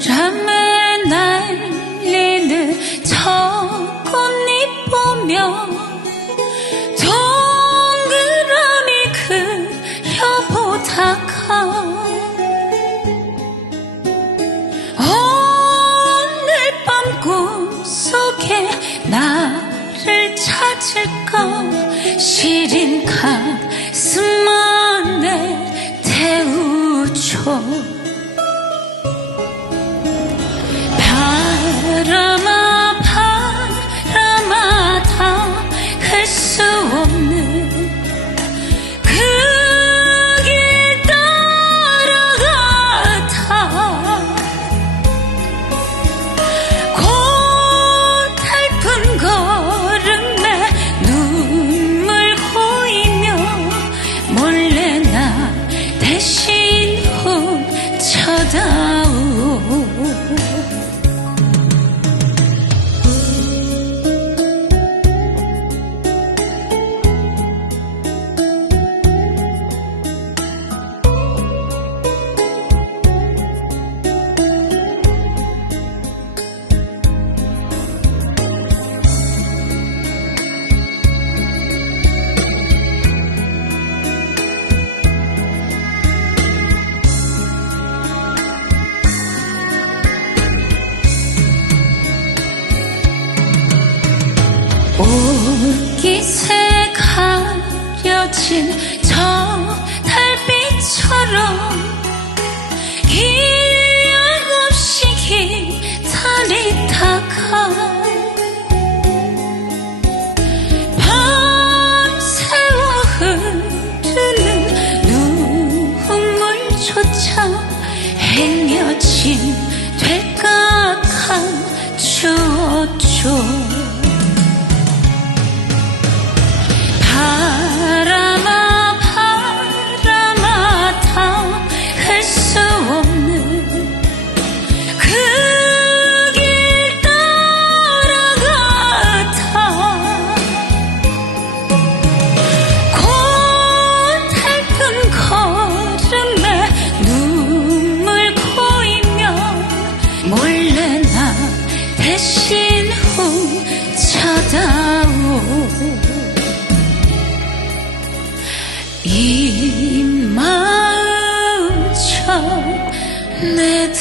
바람에 날리는 저 꽃잎 보며 동그라미 그려보다가 오늘 밤 꿈속에 나를 찾을까 시린 가슴 안에 태우죠. 바람아 바람아 닿을 수 없는 그 길 따라가다 고달픈 걸음에 눈물 고이며 몰래 나 대신 훔쳐다오. 옷깃에 가려진 저 달빛처럼 길 없이 기다리다가 밤새워 흐르는 눈물조차 행여진 될까 감추었죠. 바람아 바람아 닿을 수 없는 그 길 따라가다 고달픈 걸음에 눈물 고이며 몰래 나 대신 훔쳐다오. 이 마음 전에다